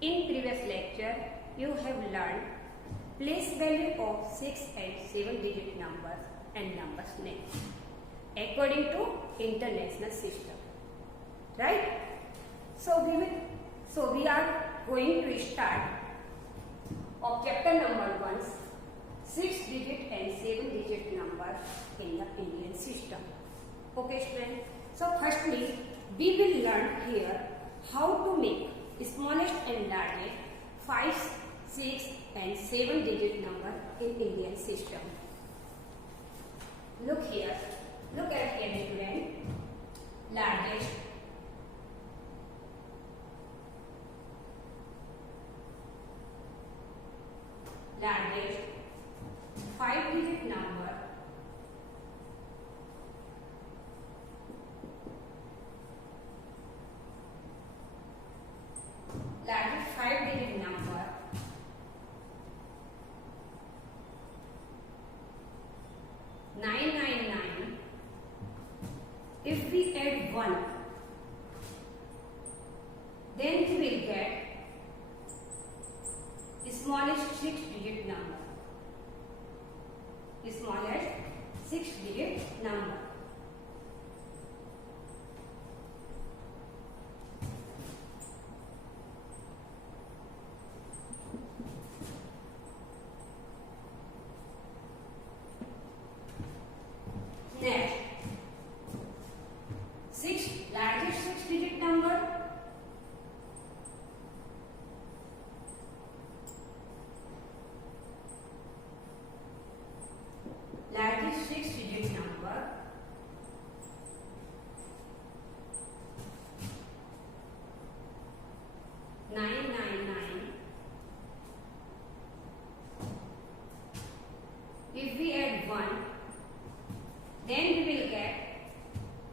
In previous lecture, you have learned place value of 6 and 7 digit numbers and numbers names according to international system. Right? So we are going to start of chapter number 1, 6 digit and 7 digit number in the Indian system. Okay, students. So firstly, we will learn here how to make smallest and largest 5, 6 and 7 digit number in Indian system. Look here. Look at here, student. Largest, largest 5 digit number, largest 5 digit number, 999. If we add 1, then we will get smallest 6 digit number. Smallest 6 digit number. Next, largest 6 digit number, largest 6 digit number, 999. If we add 1, then we will get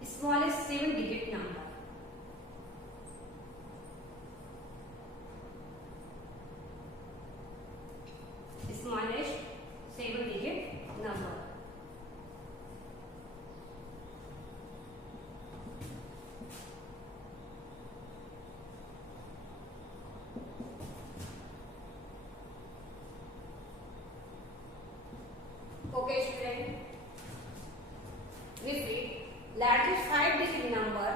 smallest 7 digit number. Smallest 7 digit number. Okay, student. Repeat. Largest 5 digit number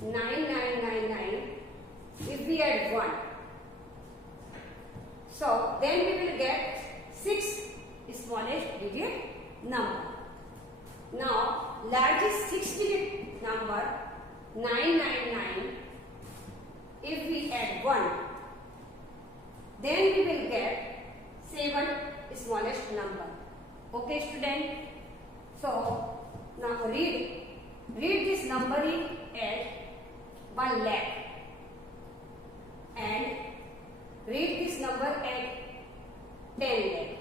9999. If we add 1, so then we will get 6 smallest digit number. Now largest 6 digit number 999. If we add 1, then we will get 7 smallest number. Okay, student. So now read this numbering as 1 lakh and read this number as 10 lakh.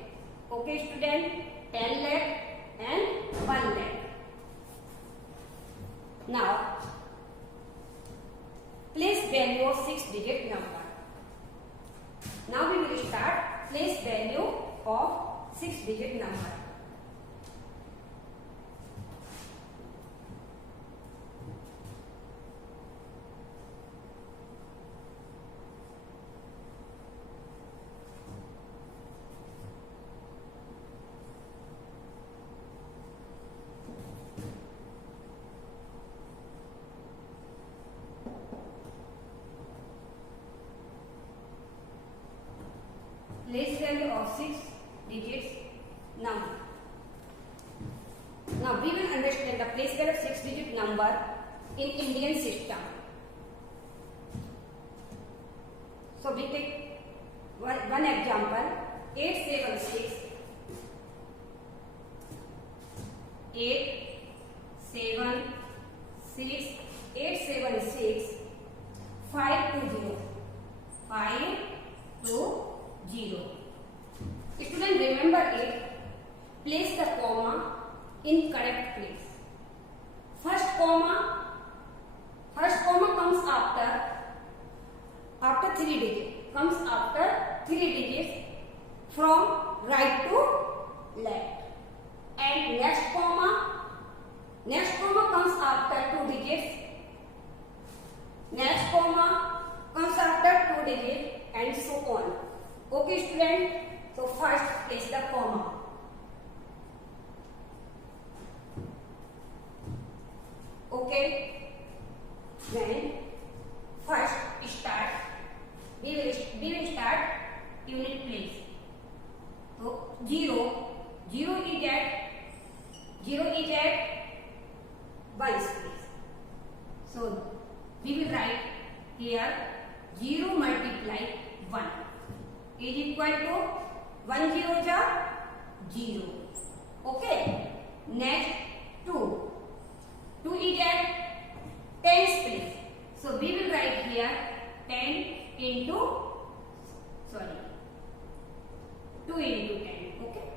Okay, student. 10 lakh and 1 lakh. Now place value of 6 digit number. Now we will start place value of 6 digit number. Place value of 6 digits number. Now we will understand the place value of 6 digit number in Indian system. So we take one example. 876 520 520. Student, remember it. Place the comma in correct place. First comma comes after 3 digits. Comes after 3 digits from right to left. And next comma comes after 2 digits. Next comma comes after 2 digits and so on. Okay student, so first place the comma. Okay, then first start, we will start unit place. So 0 is at ones place. So we will write here 0 multiply 1 is equal to 1 0 ja 0. Okay, next 2 is at tens place. So we will write here 10 into 2 into 10. Okay,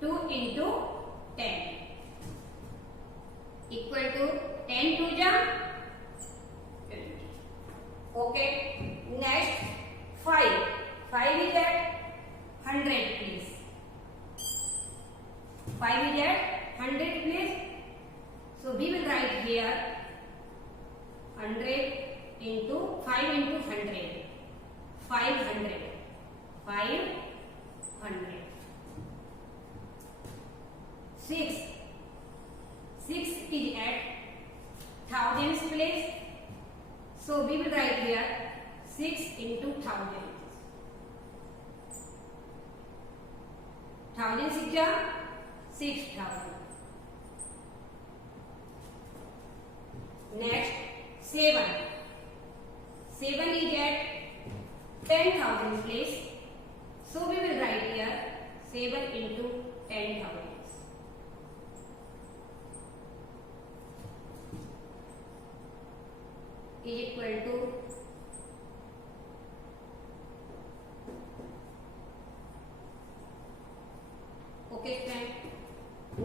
2 into 10 equal to 10 to ja 20. Okay, next 5 is at 100 place. 5 is at 100 place. So we will write here 100 into 5 into 100, 500. 6 is at thousands place. So we will write here 6 into thousands. Thousands is 6,000. Next 7 is at 10,000 place. So we will write here 7 into 10,000. Is equal to okay friend.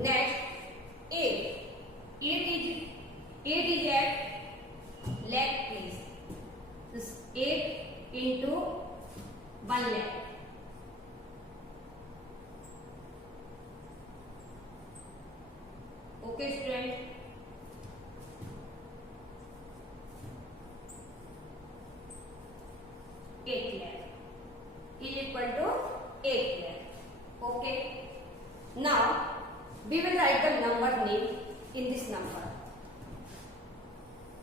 Next 8 is at lakh place. This 8 into 1 lakh. Okay student, lakh is equal to 8 lakh. Okay, now we will write the number name in this number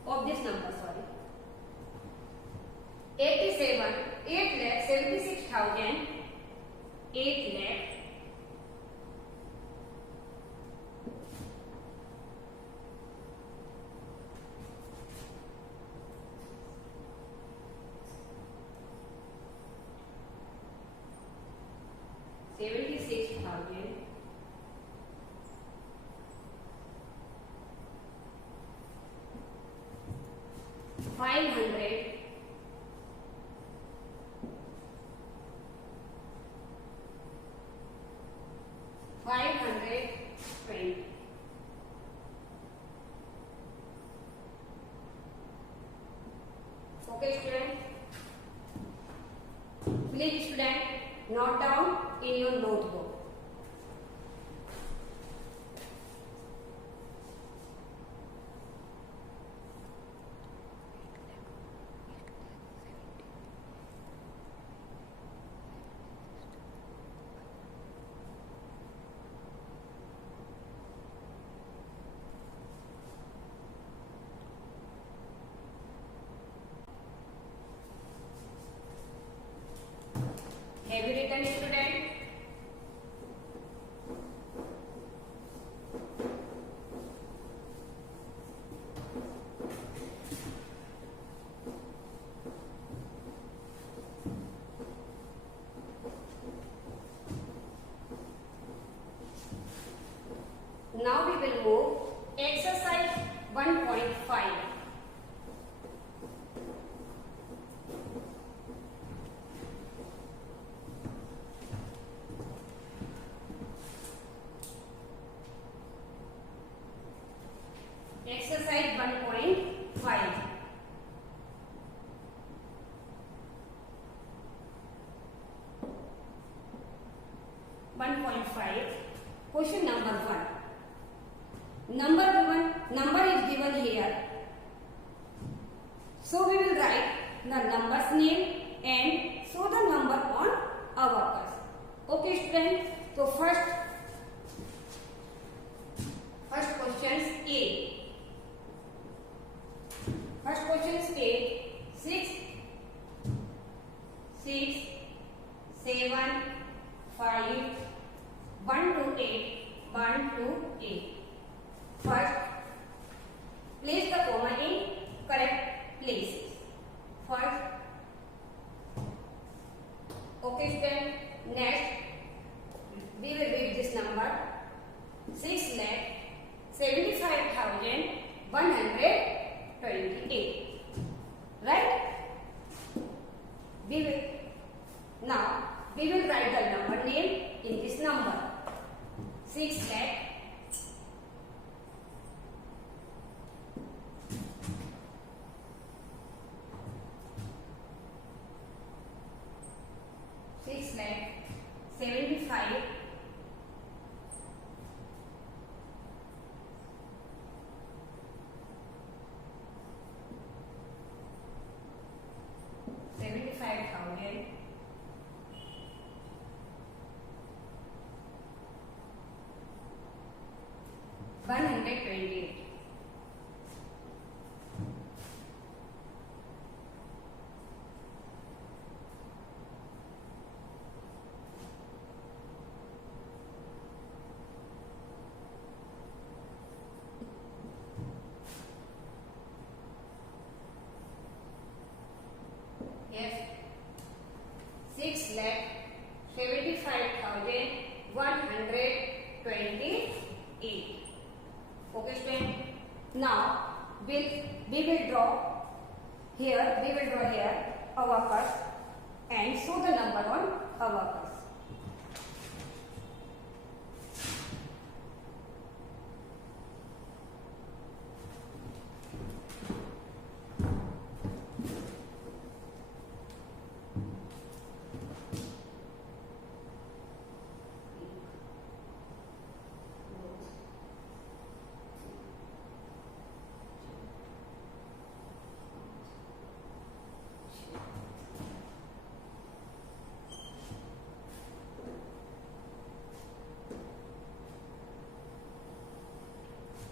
of this number. 8,76,000 8 lakh 76,000 500 520. Okay student, please student note down in your notebook. Have you written student? Now we will move exercise 1.5. Exercise 1.5. Question number 1. Number is given here. So we will write the numbers name and show the number on abacus. Okay student, so first questions A. First questions A. 6, 7, 5, 1 to 8, 1 to 8. First, place the comma in correct places. First, okay student. Next, we will read this number: 6,75,128. Right? We will write the number name in this number. 6 lakh 75 75,000 128. Yes, 6,75,128. Okay student. Now we will draw here. We will draw here abacus and show the number on abacus.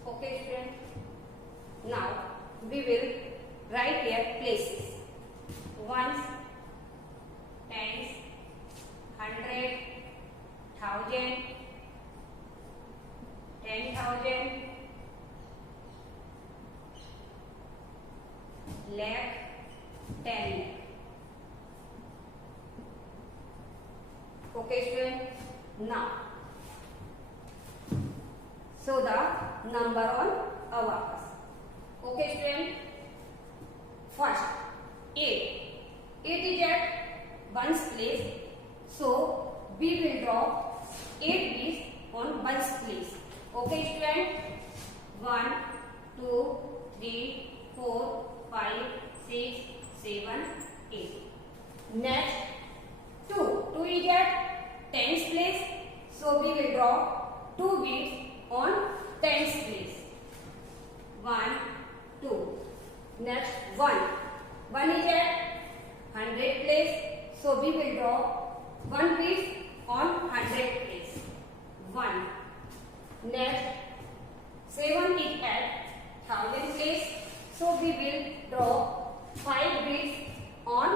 Okay student, now we will write here places: ones, tens, 100, 1000, 10,000, lakh, 10 lakh. Okay student, now show the number on abacus. Okay student, first 8. 8 is at ones place, so we will draw 8 beads on ones place. Okay student, 1, 2, 3, 4, 5, 6, 7, 8. Next 2. 2 is at tens place, so we will draw 2 beads on tens place. 1, 2. Next 1. 1 is at 100 place, so we will draw 1 piece on 100 place. 1. Next 7 is at 1000 place, so we will draw 5 beads on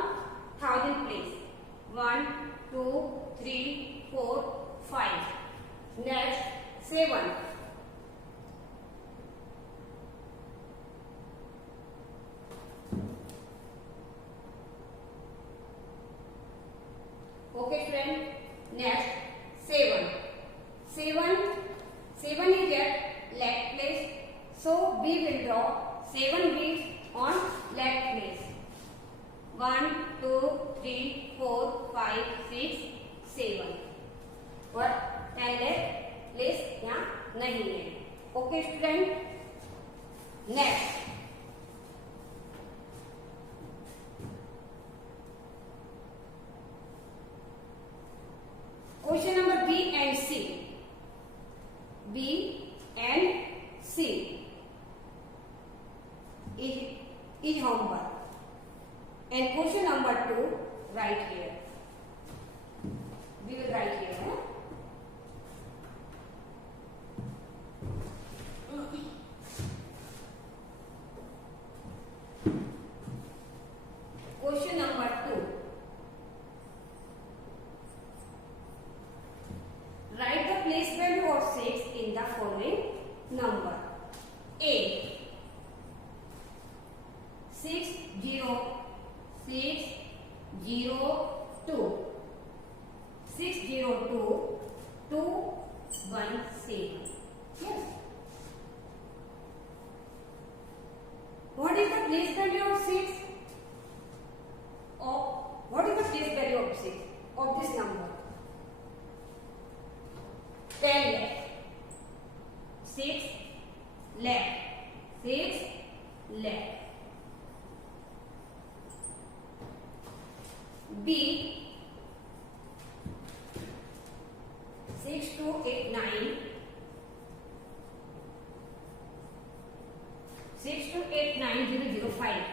1000 place. 1, 2, 3, 4, 5. Next 7. Okay friend, next 7. 7 is at lakh place, so we will draw 7 beads on lakh place. 1, 2, 3, 4, 5, 6, 7. और 10 lakh place यहाँ नहीं है. Okay student, next question number B and C. B and C is homework And question number 2, write here. We will write here. Question number 2. Write the place value of 6 in the following number. A 602 217. Yes. What is the place value of 6? What is the place value of 6 of this number? 10 lakh. 6 lakh. 6 lakh. B 6289 6289,005.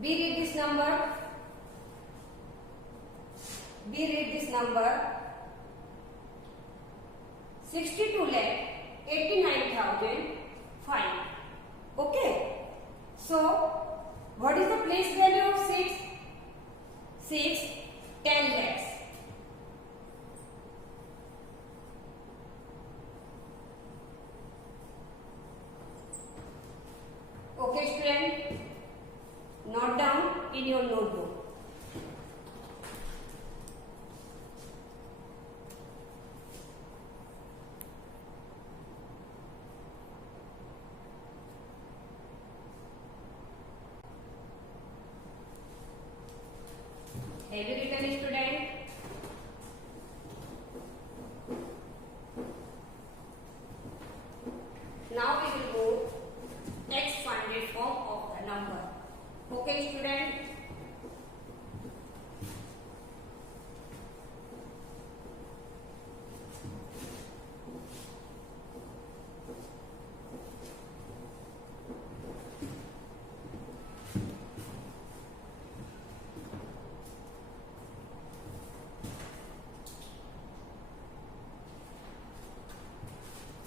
B read this number. 62,89,005. Okay. So what is the place value of 6? 6 10 lakhs. Okay, student, note down in your notebook. Have you written, student? Now we will go expanded form of the number. Okay, student?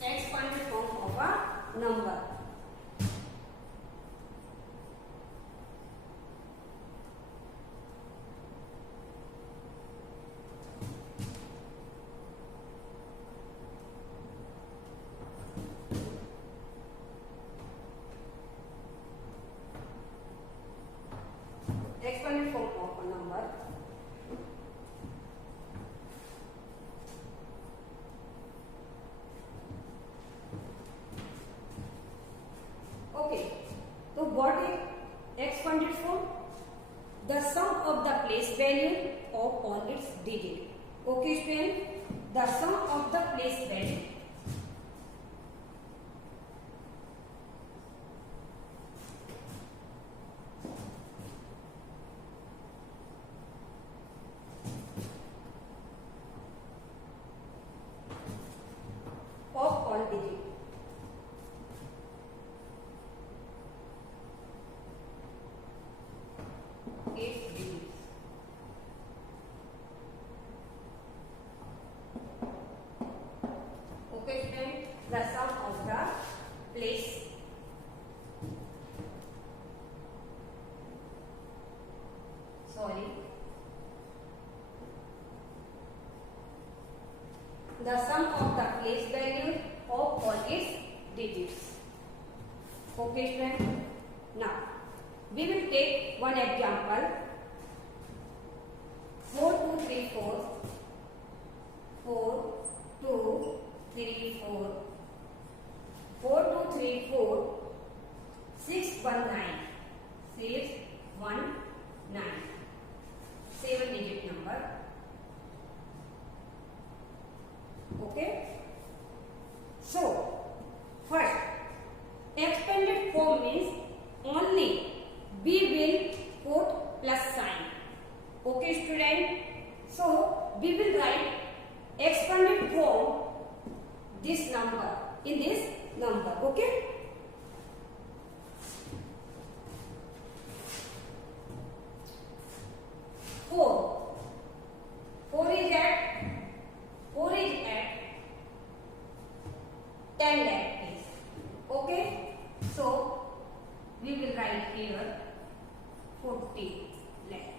Expanded form of a number. Expanded form of a number. Okay, so what is expanded form? The sum of the place value of all its digits. Okay, student, the sum of the place value of all digits. Okay, student, the sum of the place the sum of the place value of all its digits. Okay, student. Now we will take one example. 4234 4234 4234 619 619 7-digit number. Okay. So first, expanded form means only B will put plus sign. Okay, student. So we will write expanded form this number in this number. Okay. write here 40 lakh.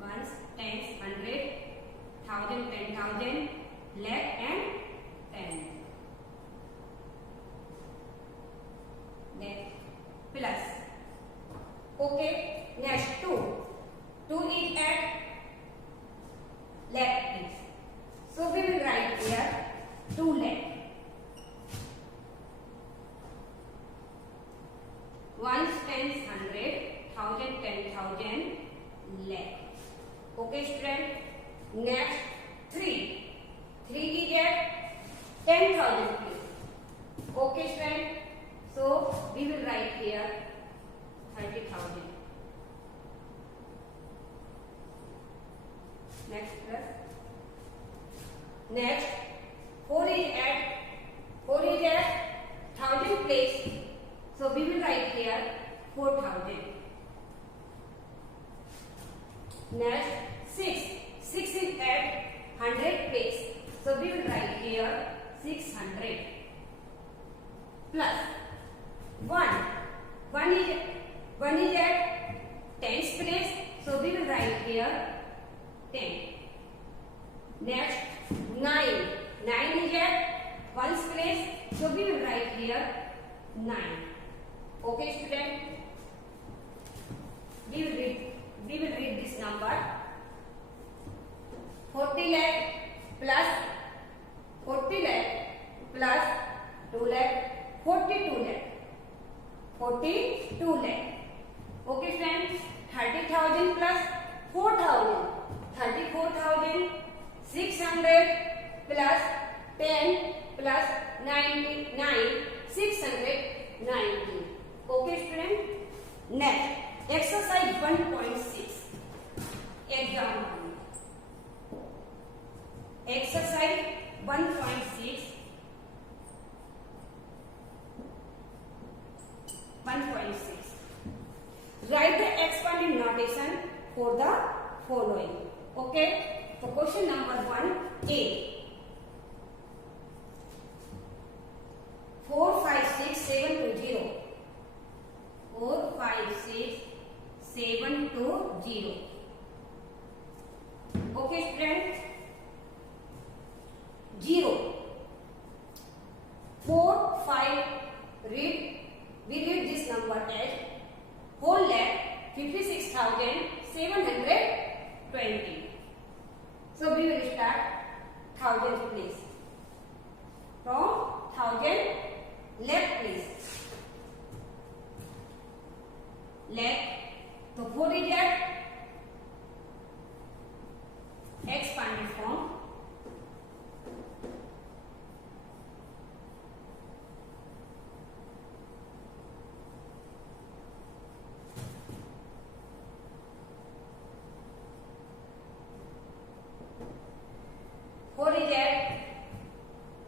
Ones, tens, 100, 1000, 10,000, lakh and 10. Then plus. Okay, next 2. 2 is at lakh place. So we will write here 2 lakh. Ones, tens, 100, 1000, 10,000, lakh. Okay, student. Next 3. 3 is at 10,000 place. Okay, student. So we will write here 30,000. Next plus. Next 4 is at 1000 place. So we will write here 4,000. Next 6 is at 100 place. So we will write here 600. Plus 1 is at tens place. So we will write here 10. Next 9 is at ones place. So we will write here 9. Okay, student. We will read this number. 40 lakh plus 2 lakh, 42 lakh. 42 lakh. Okay, friends. 30,000 plus 4,000, 34,600 plus 10 plus 99, 690. Okay, student. Next, exercise 1.6. Example. Exercise 1.6. 1.6. Write the expanded notation for the following. Okay. So question number 1, A. 4, 5, 6, 7 to 0. 4, 5, 6, 7 to 0. Okay, student. 0. 4, 5. We read this number as whole lakh 56,720. So we will start 1000 place. From 1000 lakh place. Lakh. So 4 is at expanded form.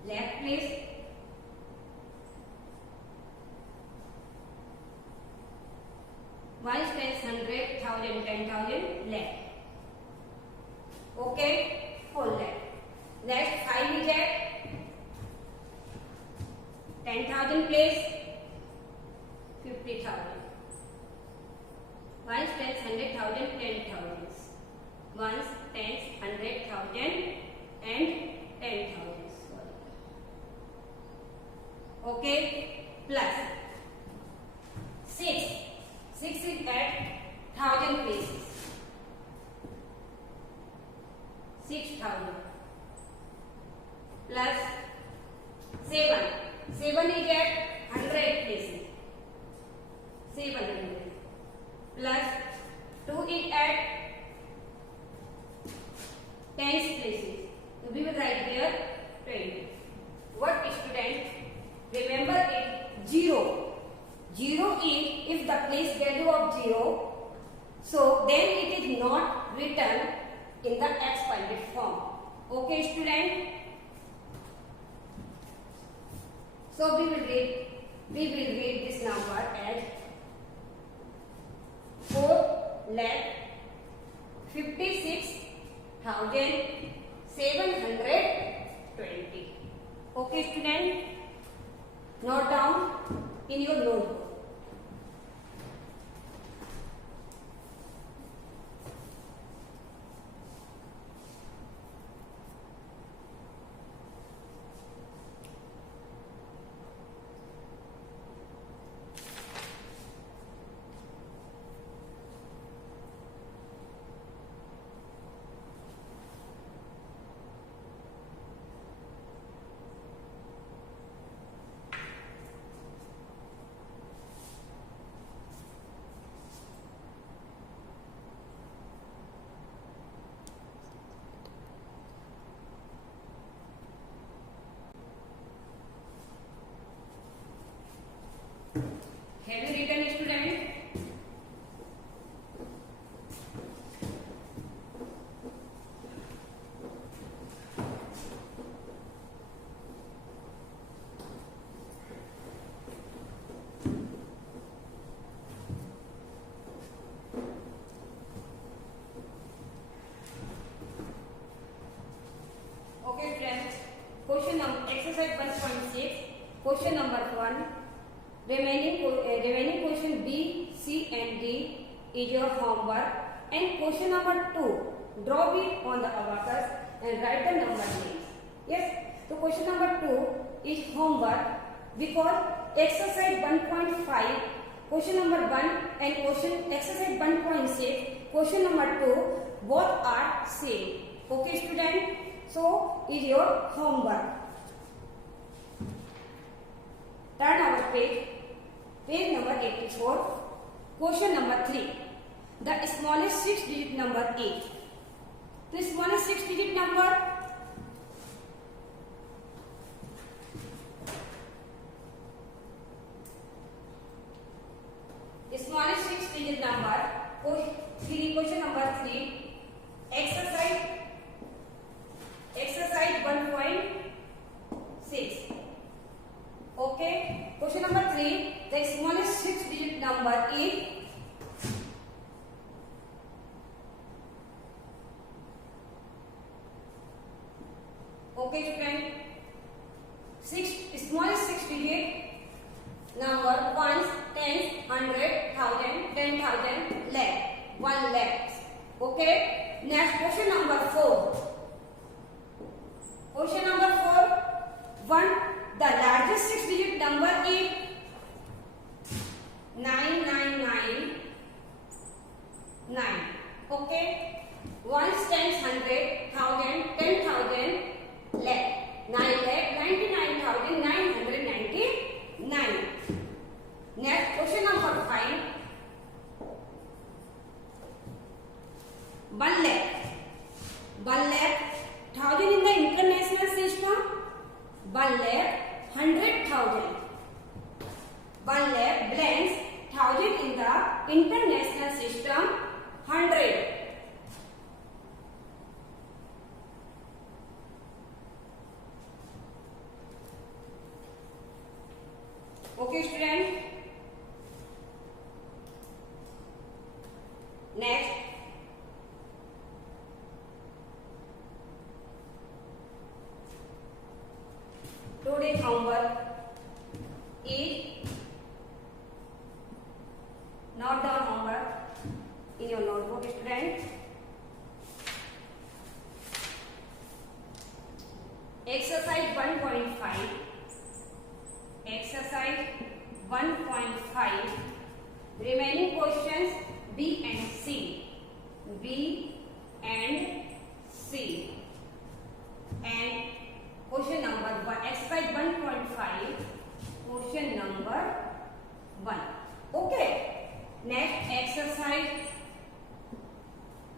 Left place. Ones, tens, 100, 1000, 10,000, left. Okay, whole left. Next 5 is at 10,000 place, 50,000. Ones, tens, 100,000, 10,000. Ones, tens, 100,000 and 10,000. Okay, plus 6 is at 1000 places. 6,000 plus 7 is at 100 places. 700 plus 2 is at tens places. So we will write here 20. What, student? Remember it 0. 0 is if the place value of 0, so then it is not written in the expanded form. Okay, student. So we will read this number as 4,56,720. Okay, student. Note down in your notebook. Have you written, student? Okay, students. Question number exercise 1.6. Question number 1. Remaining question B, C and D is your homework, and question number 2, draw it on the abacus and write the number names. Yes, so question number 2 is homework because exercise 1.5, question number 1 and exercise 1.6, question number 2 both are same. Okay, student, so is your homework. Turn our page number 84. Question number 3. The smallest 6-digit number is. The smallest 6-digit number. The smallest 6-digit number. Question number 3. Exercise 1.6. Okay. Question number 3. The smallest 6-digit number is. Okay, student. Smallest 6-digit number ones, tens, 100, 1000, 10,000, lakh, 1 lakh. Okay. Next question number 4. Question number 4. The largest 6-digit number is 9999. Okay. Ones, tens, 100, 1000, 10,000, lakh. 9,99,999. Next question number 5. 1 lakh. 1 lakh. 1000 in the international system. 1 lakh. 100,000. 1 lakh blanks 1000 in the international system. 100. Okay, student. Next. Today's homework is note down homework in your notebook, student. Exercise 1.5. Exercise 1.5. Remaining questions B and C. B and C. And question number 1. Exercise 1.5. Question number 1. Okay. Next exercise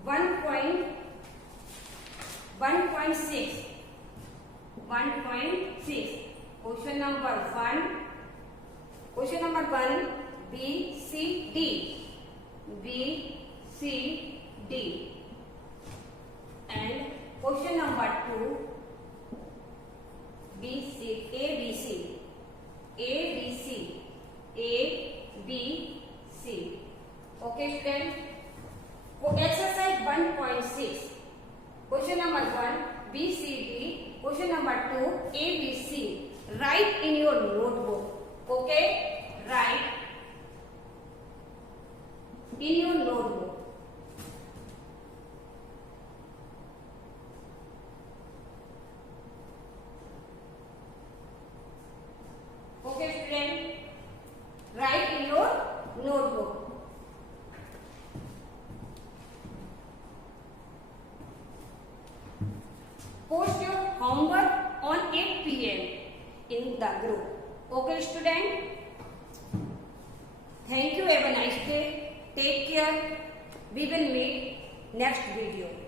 1.6. 1.6. Question number 1. Question number 1. B, C, D. B, C, D. And question number 2. B, C, A, B, C. A, B, C. A, B, C. Okay, student. Exercise 1.6. Question number 1. B, C, D. Question number 2. A, B, C. Write in your notebook. Okay. write in your notebook. Okay, student, write in your notebook. Post your homework on 8 p.m. in the group. Okay, student. Thank you. Have a nice day. Take care. We will meet next video.